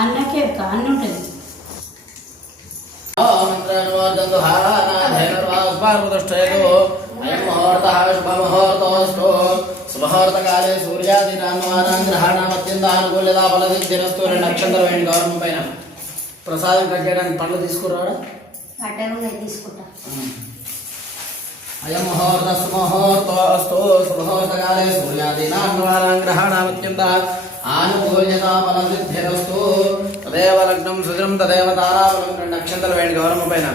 అన్నకే అన్న ఉంటుంది శుభముహూర్తకాలే సూర్యాదిగ్రహాణామత్యంతానుకూల్యత ఫలసిద్ధిరస్తు. 2 నక్షత్రం వేయండి గౌరవం పైన. ప్రసాదం కట్టేయడానికి పండ్లు తీసుకురావడా? తీసుకుంటా. అయం ముహూర్తస్తు ముహూర్తోస్తు శుభముహూర్తకాలే సూర్యాదీనాగ్రహాణామత్యంత ఆనుకూల్యత ఫలసిద్ధిరస్తు. తదేవ లగ్నం సుజం తదేవ తారాబలం. 2 నక్షత్రాలు వేయండి గౌరవం పైన.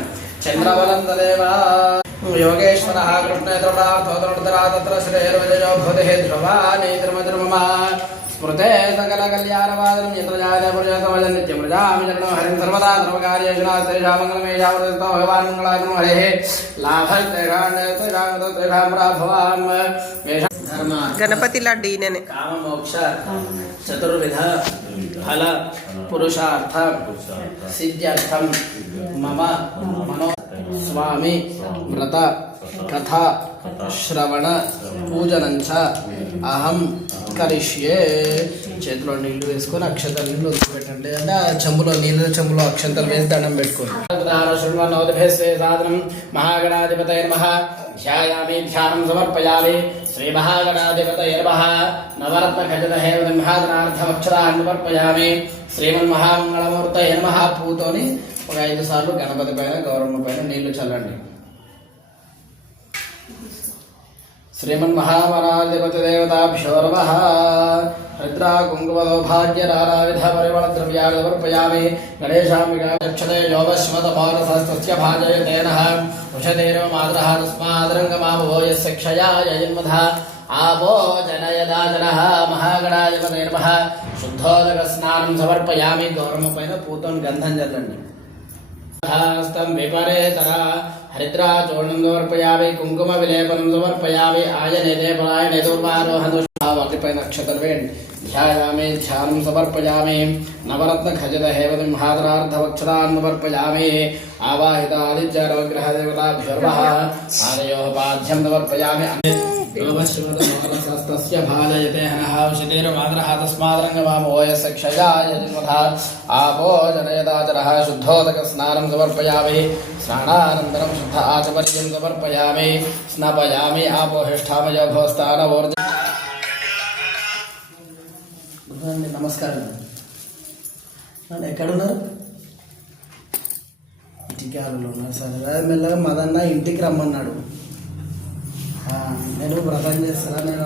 చంద్రబలం తదేవ యోగేశ్వర కృష్ణేతృతర శ్రేర్వజో భూతి ధ్రువాని ధ్రుమధ్రుమమా స్మృతే సకల కళ్యాణవాదనం ఇంద్రజాతపురజాతవజ నిత్యం ప్రజామి జనం హరిం సర్వదా ధర్మకార్యేషునాశ్రీరామంగళమేషావృతో భగవాన్ మంగళాగం హరే లాభం గణపతి లడ్డు ఈయననే. కామమోక్ష చతుర్విధ ఫల పురుషార్థ సిద్ధ్యర్థం మమ మనో స్వామి వ్రత కథ శ్రవణ పూజనంచ అహం కరిష్యే. చేతిలో నీళ్లు వేసుకొని అక్షంతలు నీళ్ళు వదిలిపెట్టండి. అంటే ఆ చెంబులో చెంబులో అక్షంతలు వేసి దండం పెట్టుకోండి. సాధనం మహాగణాధిపతయ నమః. ధ్యాయామి ధ్యానం సమర్పయామి. శ్రీ మహాగణాధిపతయ నమః. నవరత్న ఖచ్చిత హేమదన్హాదనార్థమక్షరాన్ని సమర్పయామి. శ్రీమన్మహామంగళమూర్తయ నమః. పూతోని ఒక 5 సార్లు గణపతి పైన గౌరమ్మ పైన నీళ్లు చల్లండి. శ్రీమన్మహామనాధిపతి దేవతాభ్యో నమః. హృద్రా కుంకుమదౌభాగ్యరారావిధ పరిమళ ద్రవ్యాన్ని సమర్పయామి. గణేశాంబికాక్షతే యోగశ్మతమానసస్తస్య భాజయతేనః ఉషతేన మాతరః తస్మాదరంగమామభో యస్య క్షయాయ జన్మధ ఆపో జనయదాజనః. మహాగణాధిపతయ నమః. శుద్ధోదక స్నానం సమర్పయామి. గౌరమ్మ పైన పూతోని గంధం చల్లండి. హస్తం విపరేతర హరిద్రాచూర్ణం సమర్పయామి. కుంకుమ విలేపనం సమర్పయామి. ఆయనేదే పరాయణే దుర్వారోహంతో వాటిపైన అక్షతలు వేయండి. ధ్యాయామి ధ్యానం సమర్పయామి. నవరత్న ఖచ్చిత హేమదన్హాదనార్థవక్షరాన్ని సమర్పయామి. ఆవాహిత ఆదిత్య నవగ్రహ దేవతాభ్యో నమః. ఆదయోపాధ్యం సమర్పయామి. స్తస్య భాజయతే హనః ఉషితేర్మాతరః తస్మాదరంగమామభో యస్య క్షయాయ జన్మధ ఆపో జనయదాచరః. శుద్ధోదక స్నానం సమర్పయామి. స్నానానంతరం శుద్ధ ఆచమర్యం సమర్పయామి. స్నాపయామి. ఆపోహిష్టామయ భోస్తానవోర్జ. నమస్కారం. ఎక్కడున్నారు? ఇంటికి ఉన్నారు. సరే మెల్లగా మదన్న ఇంటికి రమ్మన్నాడు. నేను వ్రతం చేస్తాను. నేను